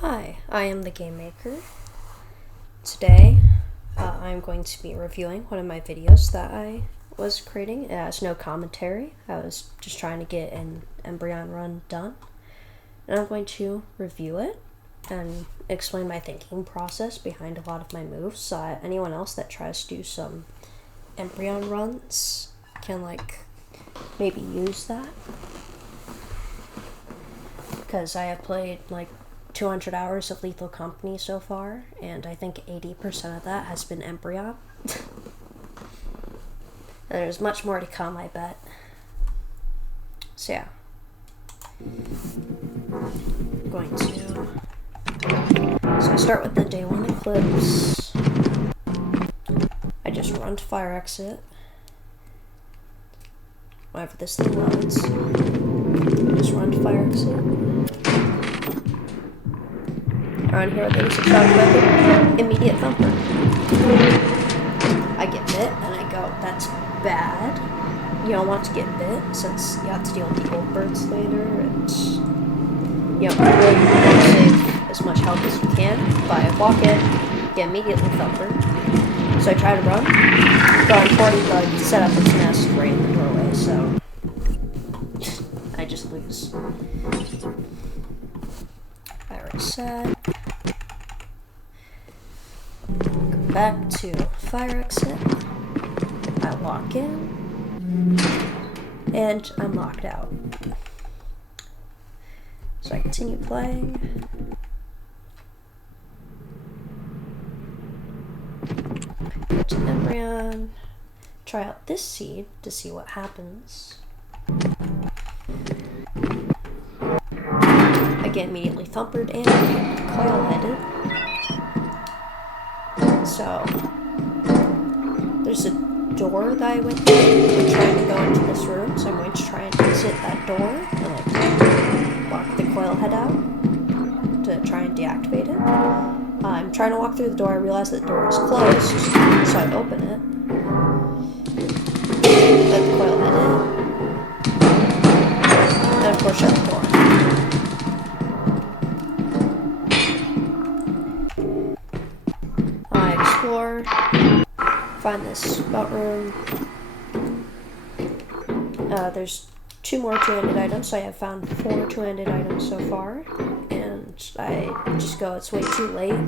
Hi, I am the Game Maker. Today, I'm going to be reviewing one of my videos that I was creating. It has no commentary. I was just trying to get an Embrion run done. And I'm going to review it and explain my thinking process behind a lot of my moves so that anyone else that tries to do some Embrion runs can, maybe use that. Because I have played, 200 hours of Lethal Company so far, and I think 80% of that has been Embrion. And there's much more to come, I bet. So yeah. I'm going to... So I start with the day 1 eclipse. I just run to fire exit. Whenever this thing loads, I just run to fire exit. Around here, they used to talk about the immediate thumper. I get bit, and I go, that's bad. You don't want to get bit, since you have to deal with the old birds later, and you really want to save as much health as you can by walk in, get immediately thumper. So I try to run, but unfortunately, set up its nest right in the doorway, so I just lose. Fire reset. Go back to fire exit. I walk in, and I'm locked out. So I continue playing. Go to Embrion. Try out this seed to see what happens. I get immediately thumpered and coil-headed. So, there's a door that I went through trying to go into this room, so I'm going to try and exit that door and lock the coil head out to try and deactivate it. I'm trying to walk through the door, I realize that the door is closed, so I open it. Let the coil head in. And of course shut the door. I explore, find this spout room. There's 2 more two-handed items, so I have found 4 two-handed items so far, and I just go, it's way too late.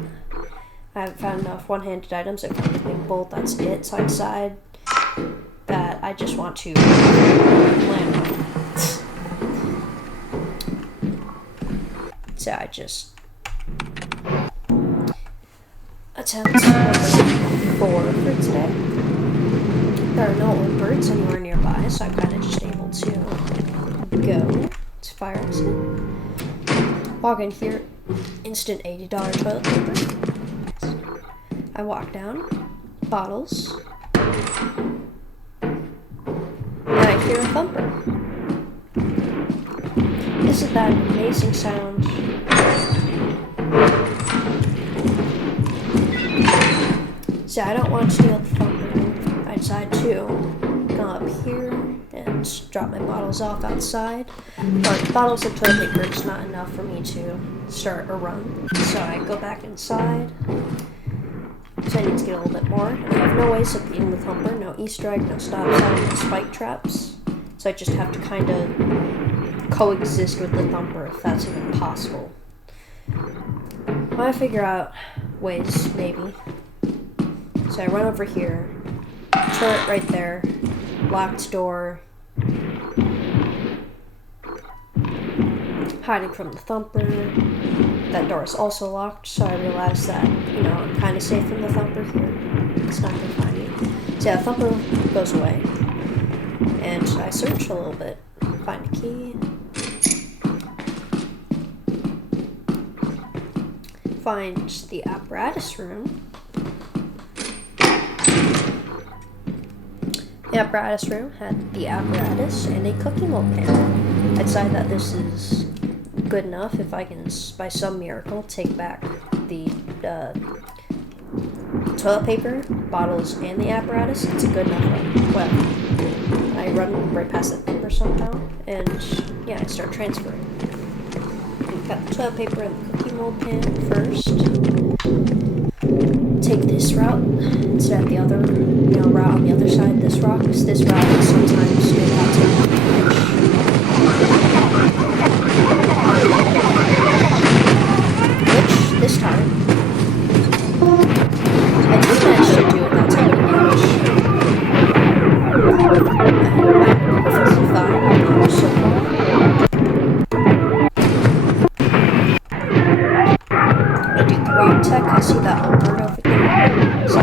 I haven't found enough one-handed items. I found a big bolt, that's it. So I decide that I just want to land on. So I just attempt number 4 for today. There are no old birds anywhere nearby, so I'm kind of just able to go to fire exit. Walk in here, instant $80 toilet paper. I walk down, bottles, and I hear a thumper. Isn't that an amazing sound? So I don't want to deal with the thumper. I decide to go up here and drop my bottles off outside. But bottles of toilet paper is not enough for me to start a run. So I go back inside. So I need to get a little bit more. And I have no ways of beating the thumper. No Easter egg, no stop sign, no spike traps. So I just have to kind of coexist with the thumper if that's even possible. I figure out ways, maybe. So I run over here, turret right there, locked door, hiding from the thumper. That door is also locked, so I realize that, I'm kind of safe from the thumper here. It's not going to find me. So yeah, the thumper goes away, and I search a little bit, find a key, find the apparatus room. The apparatus room had the apparatus and a cooking oil pan. I decide that this is good enough if I can, by some miracle, take back the toilet paper, bottles, and the apparatus. It's a good enough run. Well, I run right past that thumper somehow, and yeah, I start transferring. Got the toilet paper in the cookie mold pan first. Take this route instead of the other, route on the other side of this rock. This route is sometimes do that to which this time I do manage to do without taking damage. I'm perfectly fine so far. Rock tech, I see that old bird over there. So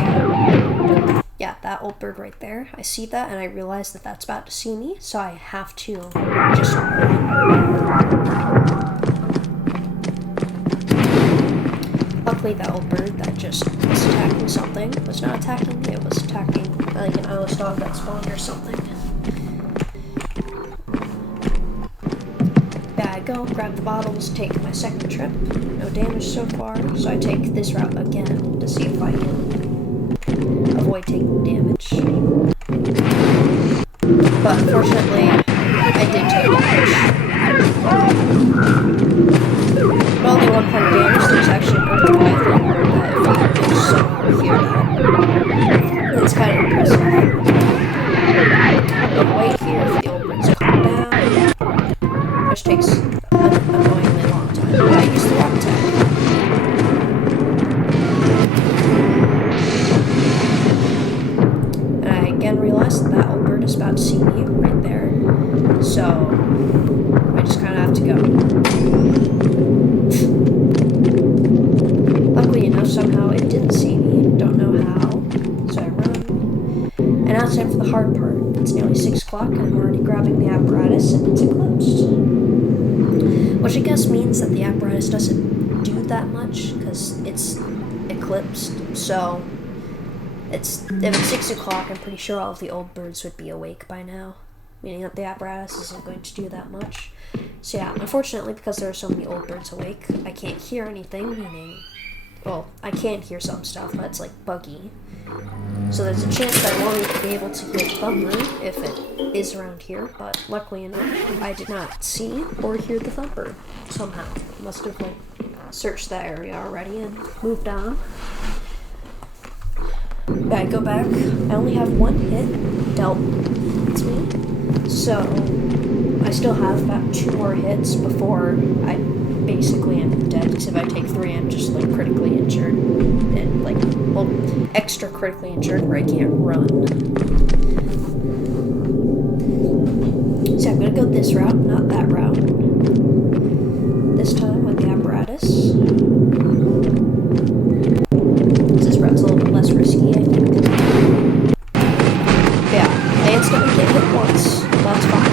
yeah, that old bird right there. I see that and I realize that that's about to see me, so I have to just run. Luckily, that old bird that just was attacking something was not attacking me. It was attacking like an Irish dog that spawned or something. I go, grab the bottles, take my second trip. No damage so far, so I take this route again to see if I can avoid taking damage. But unfortunately, I did take damage. But only 1 point of damage. There's actually an earthquake that if you can somehow hear that. It's kind of impressive. I'll wait here if the old birds calm down. Which takes an annoyingly long time. But I use the rock tech. And I again realize that old bird is about to see me right there. So I just kind of have to go. Luckily enough, somehow it didn't see me. Don't know how. So I run. And now it's time for the hard part. It's nearly 6 o'clock and I'm already grabbing the apparatus and it's eclipsed. Which I guess means that the apparatus doesn't do that much because it's eclipsed. So if it's 6 o'clock, I'm pretty sure all of the old birds would be awake by now. Meaning that the apparatus isn't going to do that much. So yeah, unfortunately, because there are so many old birds awake, I can't hear anything, meaning, well, I can hear some stuff, but it's like buggy. So there's a chance that I won't even be able to hear the thumper if it is around here, but luckily enough, I did not see or hear the thumper somehow. Must have like searched that area already and moved on. Yeah, I go back. I only have 1 hit dealt to me, so I still have about 2 more hits before I basically am dead, because if I take 3, I'm just like critically injured, and like, well, extra critically injured where I can't run. So I'm gonna go this route, not that route. This time with the apparatus. This route's a little bit less risky, I think. Yeah, I instantly get hit once. That's fine.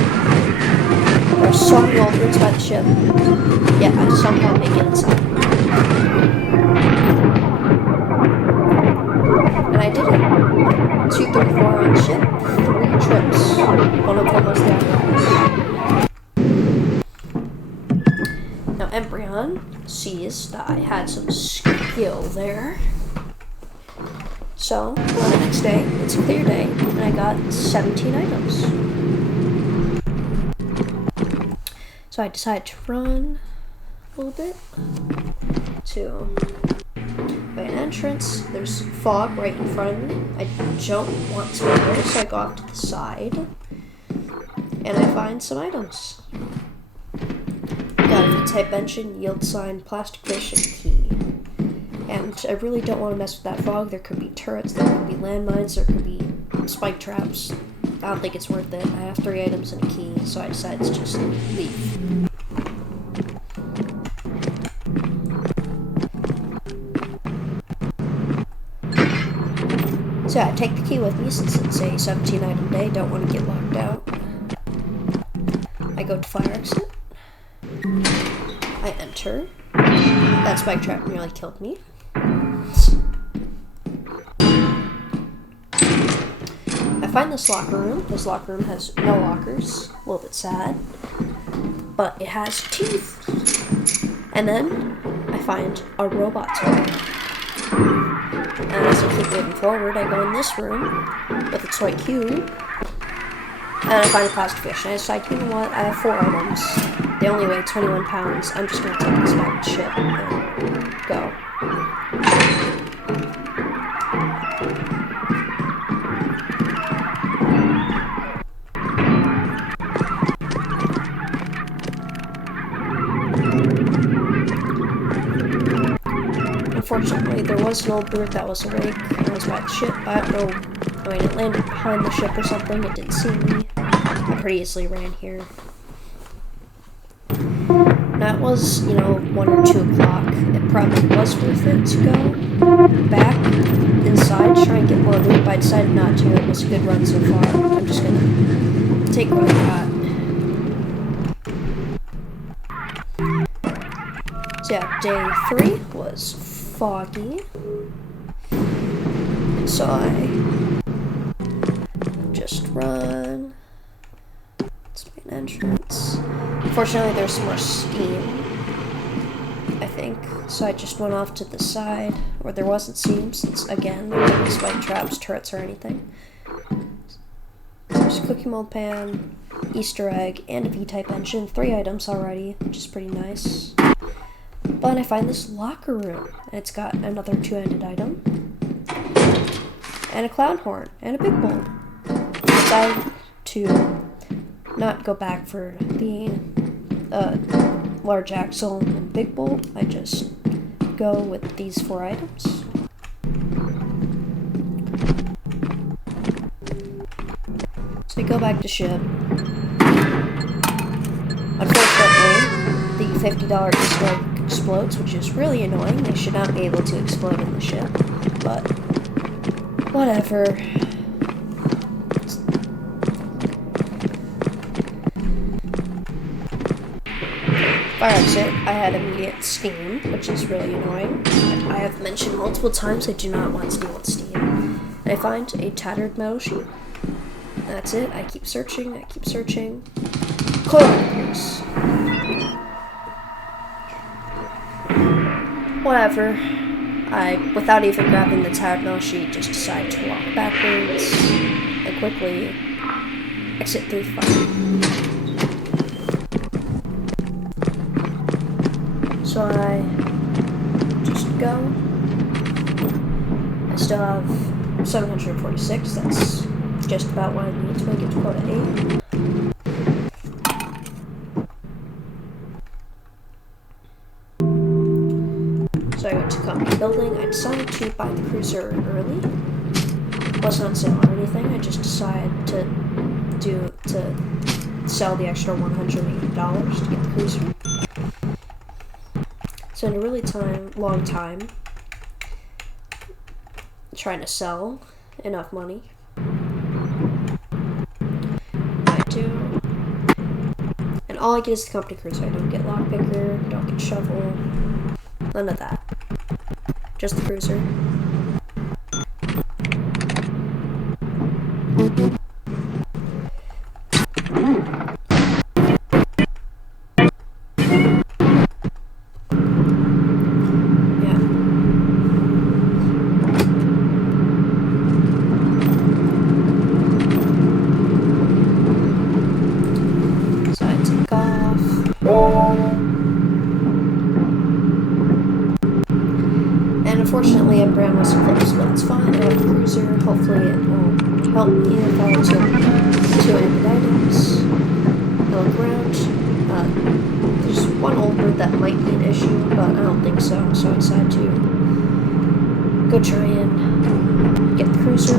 There's so many old birds by the ship. Yeah, I somehow make it inside. And I did it. 234 on the ship, 3 trips. One of them was the apparatus. Now Embrion sees that I had some skill there. So, on the next day, it's a clear day, and I got 17 items. So I decided to run a little bit to an entrance. There's fog right in front of me. I don't want to go there, so I go off to the side, and I find some items. Got a type engine, yield sign, plastic fish, and key. And I really don't want to mess with that fog. There could be turrets, there could be landmines, there could be spike traps. I don't think it's worth it. I have 3 items and a key, so I decided to just leave. So yeah, I take the key with me since it's a 17 item day, don't want to get locked out. I go to fire exit. I enter. That spike trap nearly killed me. I find this locker room. This locker room has no lockers. A little bit sad. But it has teeth. And then I find a robot toy. And as I keep moving forward, I go in this room with a toy cube. And I find a plastic fish. And I decide, you know what, I have 4 items. They only weigh 21 pounds. I'm just going to take this back to ship and go. Unfortunately, there was an old bird that was awake and was by the ship. I don't know. I mean, it landed behind the ship or something. It didn't see me. I pretty easily ran here. That was, 1 or 2 o'clock. It probably was worth it to go back inside to try and get more loot, but I decided not to. It was a good run so far. I'm just gonna take what I got. So yeah, day 3 was foggy. So I just run. It's main entrance. Fortunately, there's some more steam, I think. So I just went off to the side where there wasn't steam, since again, there weren't spike traps, turrets, or anything. So there's a cookie mold pan, Easter egg, and a V-type engine. 3 items already, which is pretty nice. But I find this locker room, and it's got another 2-handed item, and a clown horn, and a big bulb. I decided to not go back for the large axle and big bolt. I just go with these 4 items. So we go back to ship. Unfortunately, the $50 Easter egg explodes, which is really annoying. They should not be able to explode in the ship, but whatever. Fire exit, I had immediate steam, which is really annoying. I have mentioned multiple times I do not want steam with steam. And I find a tattered metal sheet. That's it. I keep searching. Close. Whatever. I, without even grabbing the tattered metal sheet, just decide to walk backwards and quickly exit through fire. So I just go. I still have 746. That's just about what I need to make it to quota 8. So I went to company building. I decided to buy the cruiser early. It wasn't on sale or anything. I just decided to sell the extra $180 to get the cruiser. So in a really long time trying to sell enough money. I do. And all I get is the company cruiser. I don't get lockpicker, don't get shovel, none of that. Just the cruiser. Unfortunately, Embrion was close, but it's fine. I have the cruiser. Hopefully, it will help me if I have 2-handed items. I look around. There's one old bird that might be an issue, but I don't think so. So I decided to go try and get the cruiser.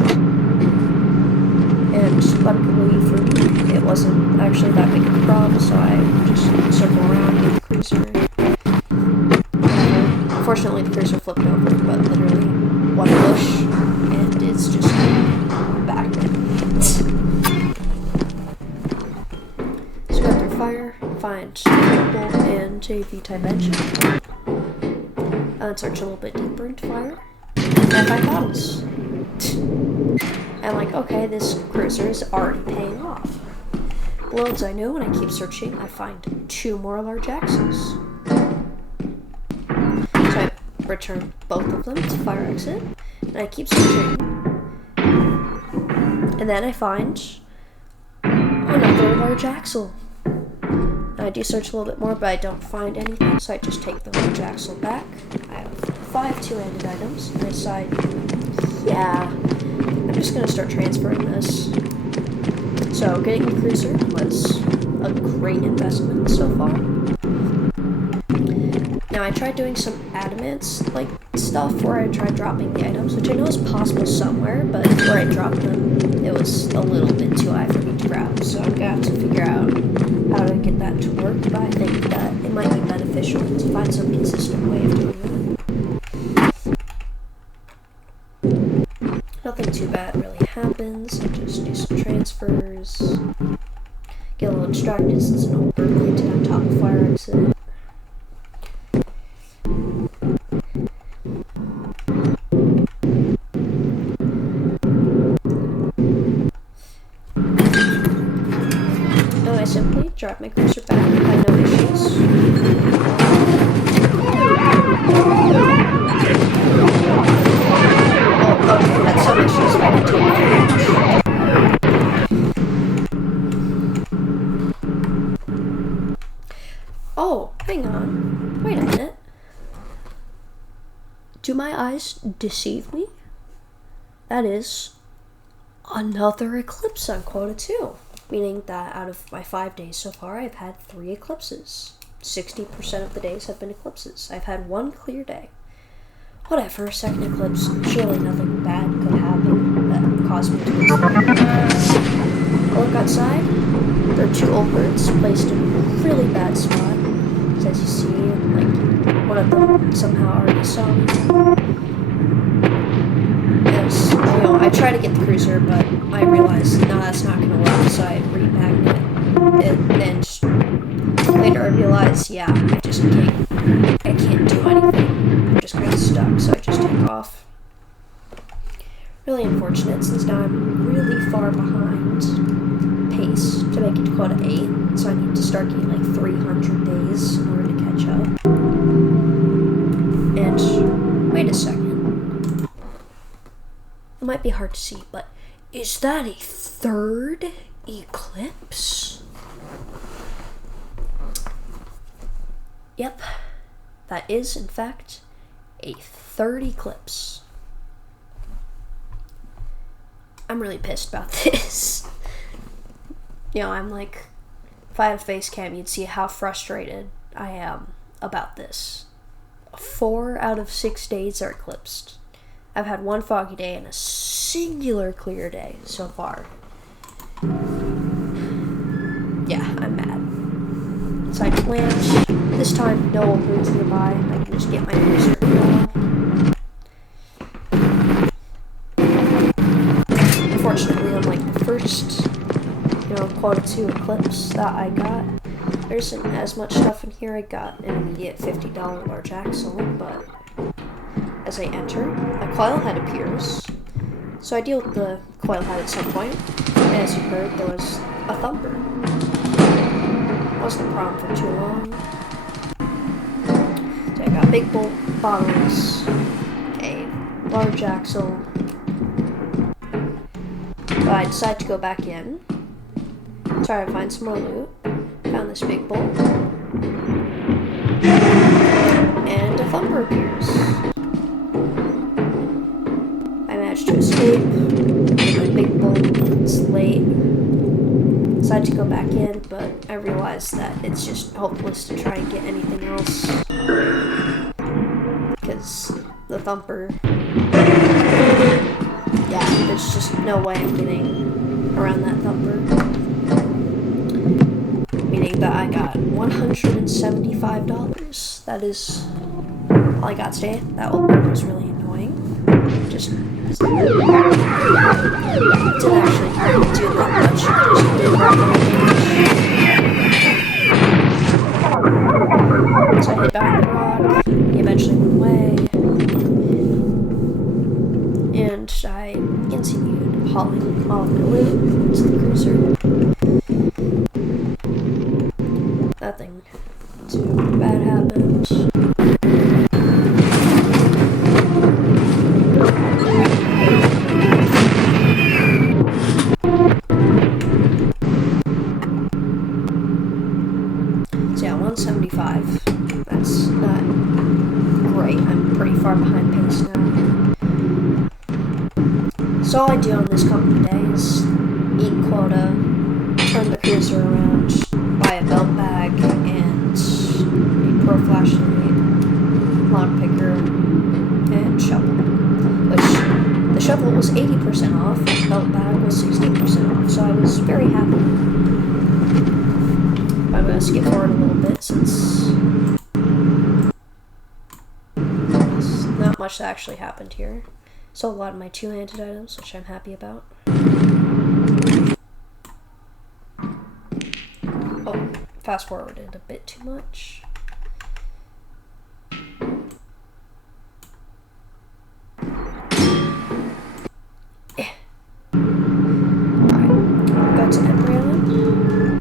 And luckily for me, it wasn't actually that big of a problem, so I just circle around with the cruiser. Unfortunately, the cruiser flipped over, but literally one push, and it's just back. So go through fire, find a bolt and a V-type engine. And search a little bit deeper into fire, and I find bottles. I'm like, okay, this cruiser is already paying off. Little as I know, when I keep searching, I find 2 more large axles. Return both of them to fire exit, and I keep searching. And then I find another large axle. And I do search a little bit more, but I don't find anything, so I just take the large axle back. I have 5 two-handed items, and I decide, yeah, I'm just going to start transferring this. So getting the cruiser was a great investment so far. Now I tried doing some adamants like stuff where I tried dropping the items, which I know is possible somewhere, but where I dropped them, it was a little bit too high for me to grab. So I'm gonna have to figure out how to get that to work, but I think that it might be beneficial to find some consistent way of doing it. Nothing too bad really happens. I just do some transfers, get a little distracted since an old bird landed on top of fire exit. I simply drop my cruiser back, had no issues. Oh, okay, had some issues, but I didn't take damage. Oh, hang on. Wait a minute. Do my eyes deceive me? That is another eclipse on quota 2. Meaning that out of my 5 days so far, I've had 3 eclipses. 60% of the days have been eclipses. I've had 1 clear day. Whatever, second eclipse, surely nothing bad could happen that caused me to lose the eclipse. I look outside, there are 2 old birds placed in a really bad spot. So as you see, like, one of them somehow already saw me. Yes, I try to get the cruiser, but I realized, no, that's not going to work, so I remagnet it, and later I realized, yeah, I can't do anything. I'm just kind of stuck, so I just take off. Really unfortunate, since now I'm really far behind pace to make it to quota 8, so I need to start getting like 300 days in order to catch up. And, wait a second. It might be hard to see, but is that a 3rd eclipse? Yep, that is in fact a 3rd eclipse. I'm really pissed about this. I'm like, if I had a face cam, you'd see how frustrated I am about this. 4 out of 6 days are eclipsed. I've had 1 foggy day and a singular clear day so far. Yeah, I'm mad. So I can land. This time, no old birds nearby. I can just get my cruiser. Unfortunately, unlike the first, quota 2 eclipse that I got, there isn't as much stuff in here. I got an immediate $50 large axle, but as I enter, a coil head appears, so I deal with the coil head at some point, and as you heard, there was a thumper. Wasn't a problem for too long. So I got big bottles, a large axle, but I decided to go back in, try to find some more loot, found this big bowl, and a thumper appears. To escape, my big bowl, it's late. Decided to go back in, but I realized that it's just hopeless to try and get anything else. Because the thumper, yeah, there's just no way I'm getting around that thumper. Meaning that I got $175. That is all I got today. That old bird was really annoying. Just didn't actually do that much. Just did that much. So I hit back the rock. He eventually went away. And I continued hauling all of the loot to the cruiser. Nothing too bad happened. great. I'm pretty far behind pace now. So all I do on this company day is eat quota, turn the cruiser around, buy a belt bag, and a pro flashlight, lockpicker, and shovel. Which, the shovel was 80% off, and the belt bag was 60% off, so I was very happy. I'm going to skip forward a little bit since not much that actually happened here. Sold a lot of my two-handed items, which I'm happy about. Oh, fast forwarded a bit too much. Alright, go to Embrion.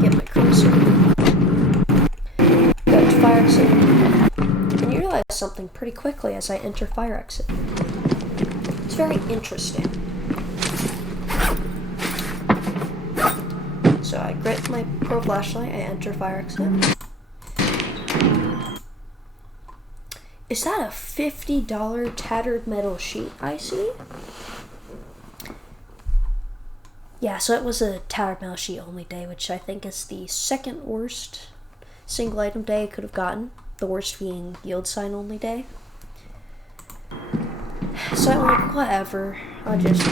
Get my cruiser. Go to fire exit. And you realize something pretty quickly as I enter fire exit. It's very interesting. So I grip my pro flashlight, I enter fire exit. Is that a $50 tattered metal sheet I see? Yeah, so it was a tattered metal sheet only day, which I think is the second worst single item day I could have gotten. The worst being yield sign only day. So I'm like, whatever. I'll just,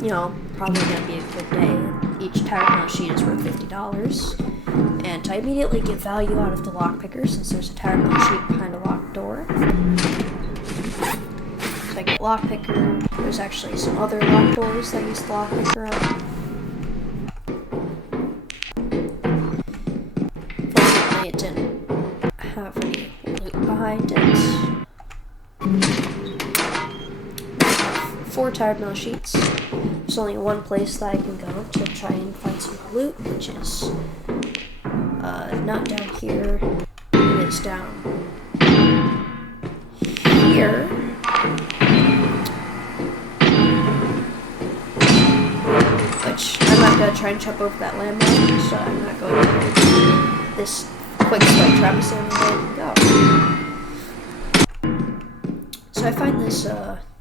you know, probably gonna be a good day. Each tattered metal sheet is worth $50. And I immediately get value out of the lockpicker since there's a tattered metal sheet behind a locked door. So I get lockpicker. There's actually some other locked doors that use the lockpicker on. Fortunately, it didn't have any loot behind it. 4 tattered metal sheets. There's only one place that I can go to try and find some loot, which is not down here. It is down here. Which I'm not gonna try and jump over that landmine, so I'm not going to. This quick spike trap is the only way I can go. So I find this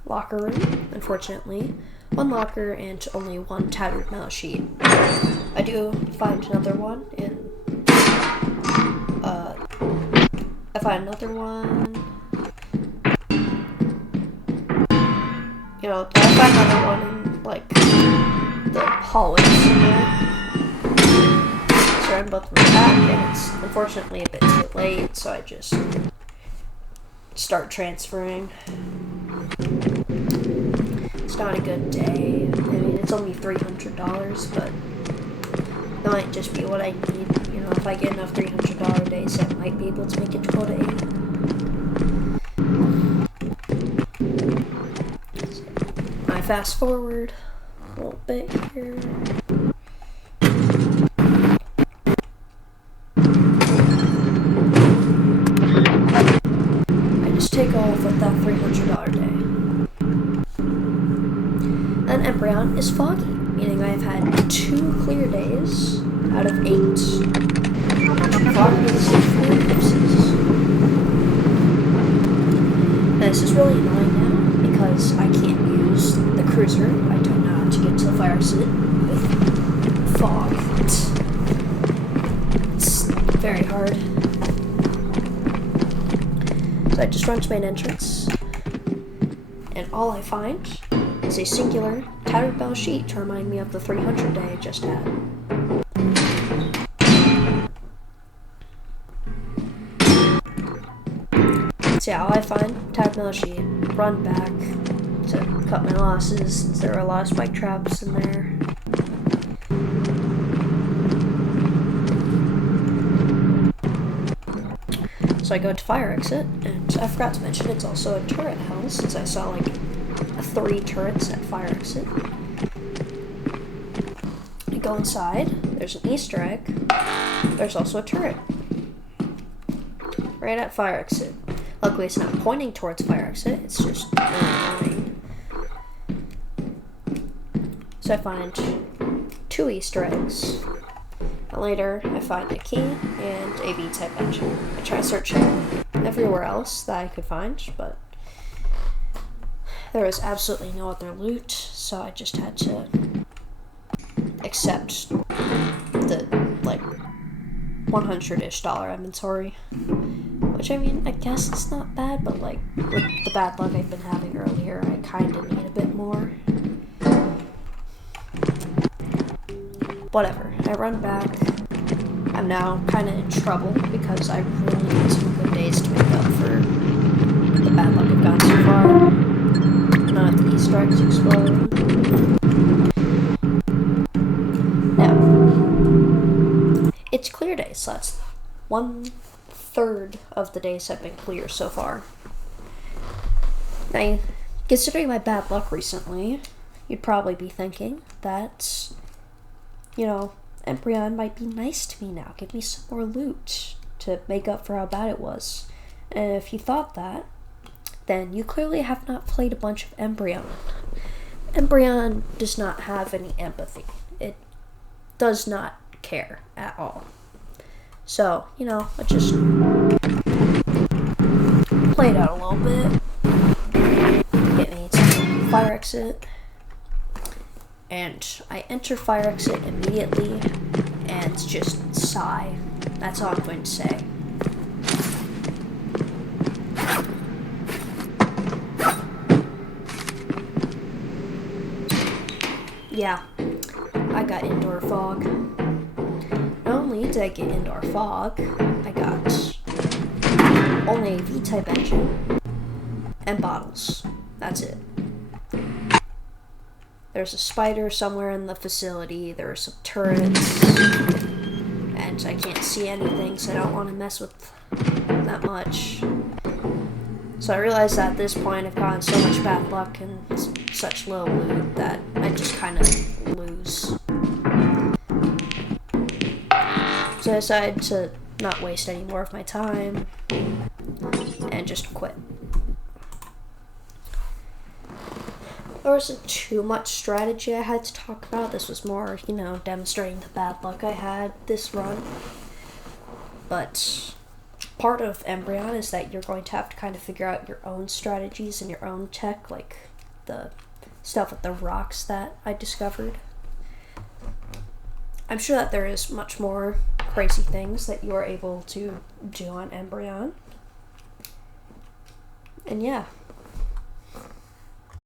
locker room, unfortunately. One locker and only one tattered metal sheet. I do find another one in I find another one. You know, I find another one in like the hallway somewhere. So I'm both in the back, and it's unfortunately a bit too late, so I just start transferring. It's not a good day. I mean, it's only $300, but that might just be what I need. You know, if I get enough $300 days, I might be able to make it to quota 8. So, I fast forward a little bit here. I just take off with that $300 day. And Embrion is foggy, meaning I've had 2 clear days out of 8. Foggy is 4 uses. This is really annoying now because I can't use the cruiser. I don't know how to get to the fire exit with fog. It's very hard. So I just run to main entrance, and all I find is a singular tattered metal sheet to remind me of the 300 day I just had. So yeah, all I find, tattered metal sheet, run back to cut my losses since there were a lot of spike traps in there. So I go to fire exit, and I forgot to mention it's also a turret house since I saw like 3 turrets at fire exit. I go inside, there's an Easter egg, there's also a turret. Right at fire exit. Luckily it's not pointing towards fire exit, it's just annoying. So I find 2 Easter eggs. Later, I find a key and a V-type engine. I try searching everywhere else that I could find, but there was absolutely no other loot, so I just had to accept the, like, $100-ish inventory. Which, I mean, I guess it's not bad, but, like, with the bad luck I've been having earlier, I kind of need a bit more. Whatever. I run back. I'm now kind of in trouble because I really need some good days to make up for the bad luck I've gotten so far. None of the Easter eggs explode. Now, it's clear day, so that's 1/3 of the days have been clear so far. Now, considering my bad luck recently, you'd probably be thinking that, you know, Embrion might be nice to me now, give me some more loot to make up for how bad it was. And if you thought that, then you clearly have not played a bunch of Embrion. Embrion does not have any empathy. It does not care at all. So, you know, let's just play it out a little bit. Get me to fire exit. And I enter fire exit immediately and just sigh. That's all I'm going to say. Yeah, I got indoor fog. Not only did I get indoor fog, I got only a V-type engine and bottles. That's it. There's a spider somewhere in the facility, there are some turrets, and I can't see anything, so I don't want to mess with that much. So I realized that at this point I've gotten so much bad luck and such low loot that I just kind of lose. So I decided to not waste any more of my time and just quit. There wasn't too much strategy I had to talk about. This was more, you know, demonstrating the bad luck I had this run. But part of Embrion is that you're going to have to kind of figure out your own strategies and your own tech, like the stuff with the rocks that I discovered. I'm sure that there is much more crazy things that you are able to do on Embrion. And yeah.